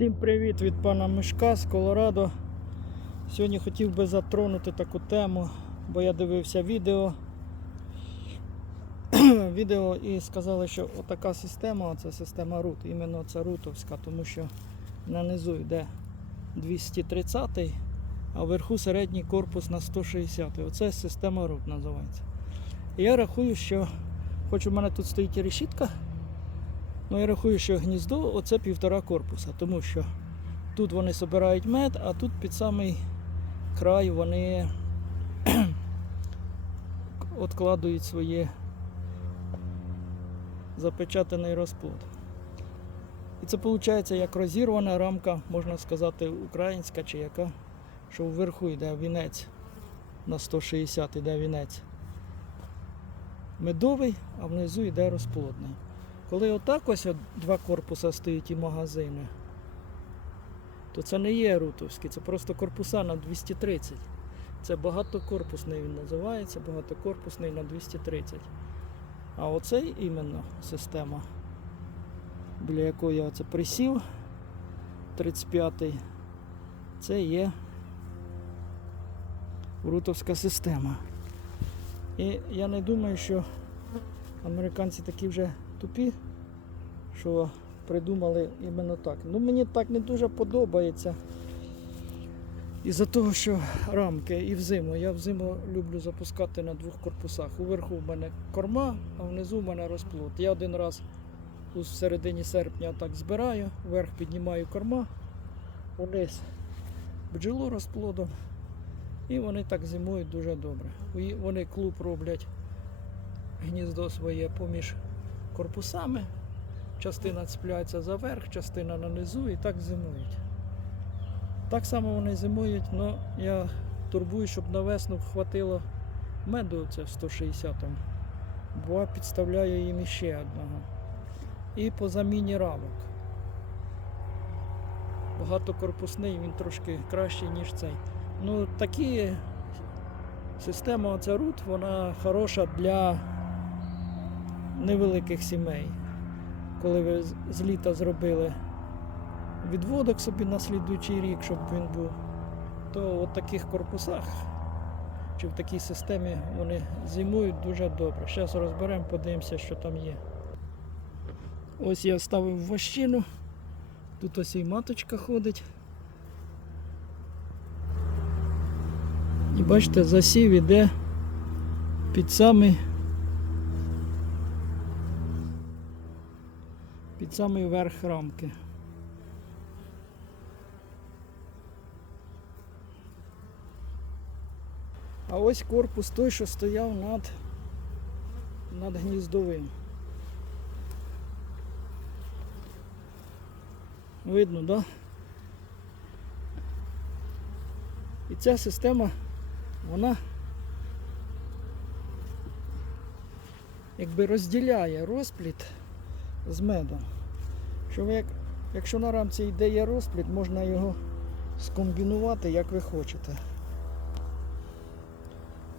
Всім привіт від пана Мишка з Колорадо. Сьогодні хотів би затронути таку тему, бо я дивився відео. відео і сказали, що отака система, це система рут, іменно це рутовська, тому що на низу йде 230, а вверху середній корпус на 160. Оце система рут називається. Я рахую, що хоч у мене тут стоїть решітка, Ну, я рахую, що гніздо оце півтора корпуса, тому що тут вони збирають мед, а тут під самий край вони откладують своє запечатаний розплод. І це виходить як розірвана рамка, можна сказати, українська чи яка, що вверху йде вінець на 160 йде вінець медовий, а внизу йде розплодний. Коли отак ось от два корпуса стоять і магазини, то це не є рутовський, це просто корпуса на 230. Це багатокорпусний він називається, багатокорпусний на 230. А оцей іменно система, біля якої я оце присів, 35-й, це є рутовська система. І я не думаю, що американці такі вже тупі, що придумали іменно так. Ну мені так не дуже подобається. Із-за того, що рамки і взиму. Я взиму люблю запускати на двох корпусах. Уверху в мене корма, а внизу в мене розплод. Я один раз у середині серпня так збираю, вверх піднімаю корма, униз бджолу розплодом. І вони так зимують дуже добре. Вони клуб роблять гніздо своє поміж корпусами. Частина цепляється за верх, частина на низу і так зимують. Так само вони зимують, але я турбую, щоб на весну хватило меду це в 160-му. Бо підставляю їм іще одного. І по заміні рамок. Багатокорпусний, він трошки кращий, ніж цей. Ну, такі система оця рут, вона хороша для невеликих сімей. Коли ви з- літа зробили відводок собі на слідуючий рік, щоб він був, то в таких корпусах чи в такій системі вони зимують дуже добре. Зараз розберемо, подивимося, що там є. Ось я ставив вощину. Тут ось і маточка ходить. І бачите, засів іде під самий самий верх рамки. А ось корпус той, що стояв над, над гніздовим. Видно, да? І ця система, вона якби розділяє розпліт з медом. Що ви як, якщо на рамці йде є розпліт, можна його скомбінувати як ви хочете.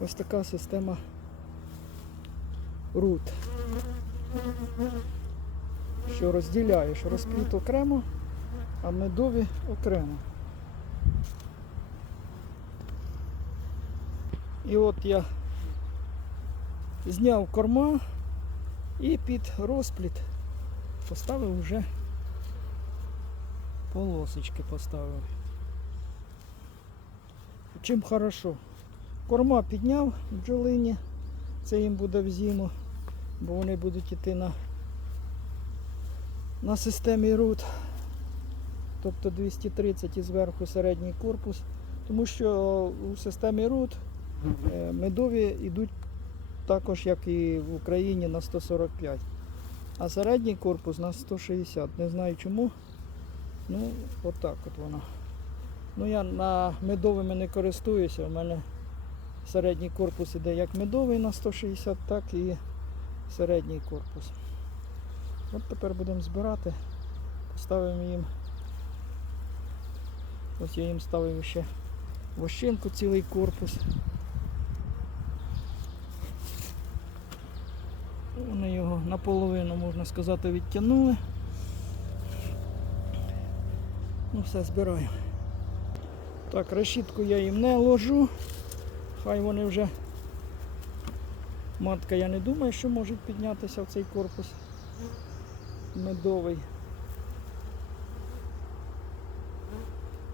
Ось така система рут. Що розділяєш розпліт окремо, а медові окремо. І от я зняв корма і під розпліт поставив вже полосочки поставив. Чим хорошо. Корма підняв бджолині, це їм буде в зиму, бо вони будуть йти на, на системі рут. Тобто 230 і зверху середній корпус. Тому що у системі рут е, медові йдуть також, як і в Україні, на 145. А середній корпус на 160. Не знаю чому. Ну, отак от воно. Ну я на медовими не користуюся. У мене середній корпус іде як медовий на 160, так і середній корпус. От тепер будемо збирати. Поставимо їм. Ось я їм ставив ще вощинку цілий корпус. Вони його наполовину, можна сказати, відтягнули. Ну все, збираю. Так, решітку я їм не ложу. Хай вони вже. Матка, я не думаю, що можуть піднятися в цей корпус медовий.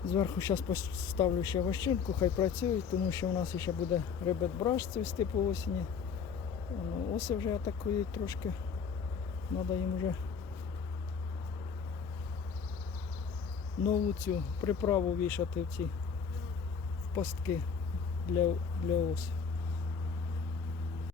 Зверху зараз поставлю ще вощинку, хай працюють, тому що у нас ще буде ребет браш цвісти по осені. Оси вже атакують трошки. Треба їм вже нову цю приправу вішати в ці в пастки для, для ос.